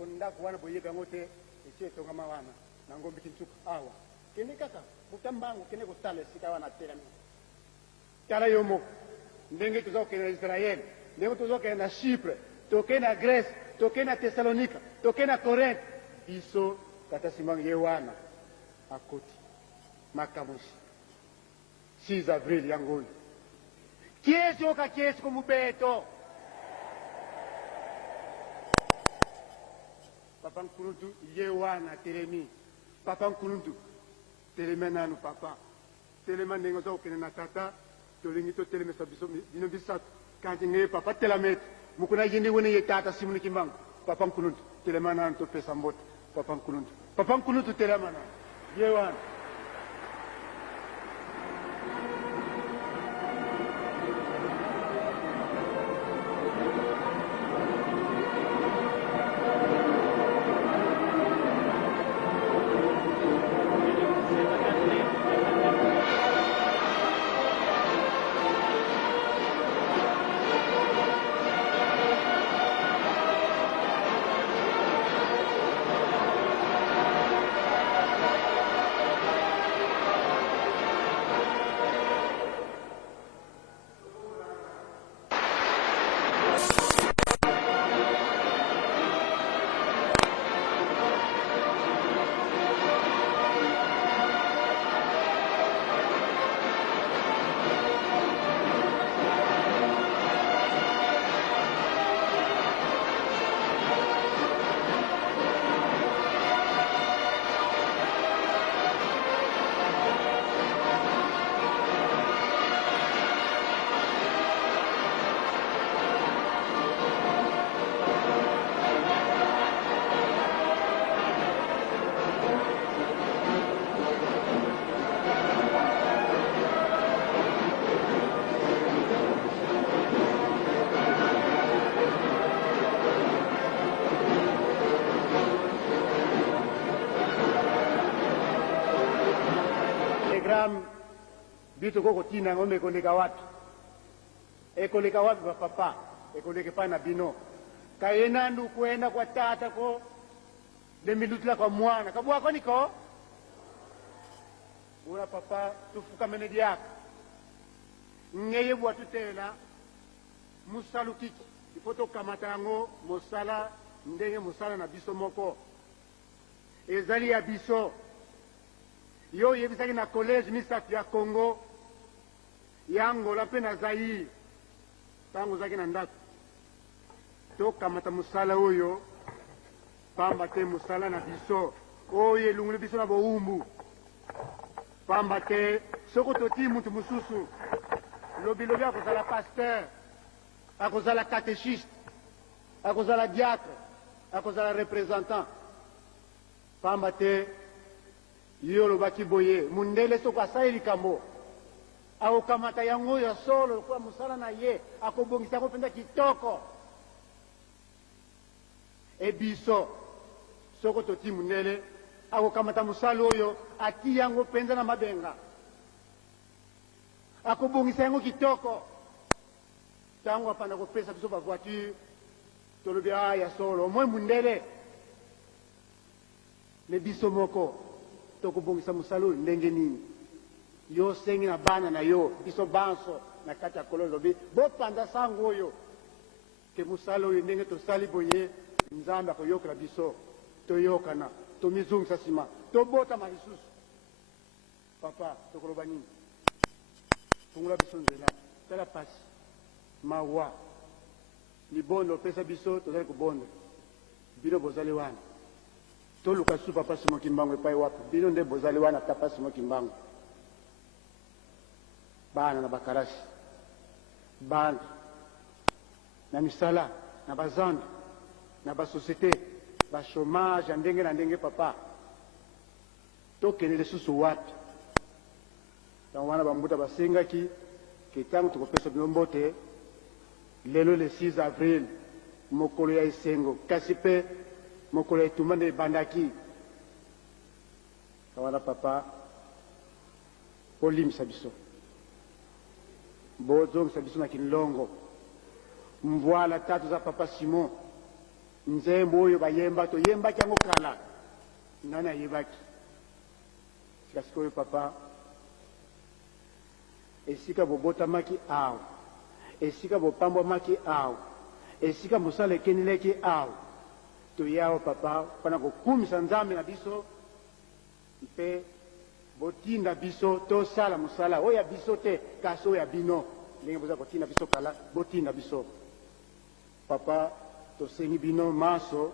konda kuwana boye bangote ese tonga mawana na ngombe kintuka awa kene kaka butambango kene kutale sika wana tela mi tala yomo ndenge tuzoke na Israel ndenge tuzoke na Chypre toke na Grèce toke na Thessalonica toke na Corinthe biso kata simang yewana akoti makamushi 6 avril yangoyi kiesi oka kiesi kumubeto papa nkuluntu yewana telemi papa nkuluntu telema nanu papa telema ndenge zo okene na tata tolingi to telemesa biso bino bisatu kanti ngeye papa telamete mukuna yindi wone ye tata simuni kimbangu papa nkuluntu telema nanu to pesa mbote papa nkuluntu telema nanu yewana bitu koko tina ngombe koleka watu ekoleka watu wa papa ekoleka pana bino kayena ndu kwenda kwa tata ko demilutila kwa mwana kabwa ko niko una papa tufuka menedi yako ngeye bwa tutela musalu kiki ipoto kamatango musala ndenge musala na biso moko ezali ya biso yo yebisaki na collège misatu ya Congo ya Angola mpe na Zaire ntango ozalaki na ndako tokamata mosala oyo pamba te mosala na biso oyo elunguli biso na bowumbu pamba te soko toti mutu mosusu lobilobi akozala pasteur akozala catéchiste akozala diacre akozala représentant pamba te yo lobaki boye mundele soko asali likambo akokamata yango oyo solo lokola mosala na ye akobongisa yango mpenza kitoko ebiso soko toti mundele akokamata mosala oyo ati yango mpenza na mabenga akobongisa yango kitoko ntango apanda kopesa biso bavoiture tolobi ya solo omoi mundele me biso moko tokobongisa mosala oyo ndenge nini yo sengi na bana na yo biso banso na kati ya kolo lobi bopanda sango oyo ke mosala oyo ndenge tosali boye nzambe akoyokela biso toyokana tomizungisa nsima tobotama lisusu papa tokoloba nini fungola biso nzela tala pasi mawa libondo opesa biso tozali kobonda bino bozali wana toluka su papa simo kimbango epai wapi bino nde bozali wana papa simo kimbango bana na bakarasi bana na misala na bazando na basosiete bashomage ya ndenge na ndenge papa tokende lisusu wapi ntango wana bambuta basengaki ke ntango tokopesa bino mbote lelo le 6 avril mokolo ya esengo kasi mpe mokolo ya etumba nde ebandaki wana papa olimisa biso bozongisa biso na kinlongo mvwala tatu za papa Simon nzembo oyo bayemba toyembaki yango kala nani ayebaki sika sikoyo papa esika bobotamaki awa esika bopambwamaki awa esika mosala ekeneleki awa toyawa papa mpona kokumisa nzambe na biso mpe botinda biso tosala mosala oyo ya biso te kasi oyo ya bino ndenge boza kotinda biso kala botinda biso papa tosengi bino maso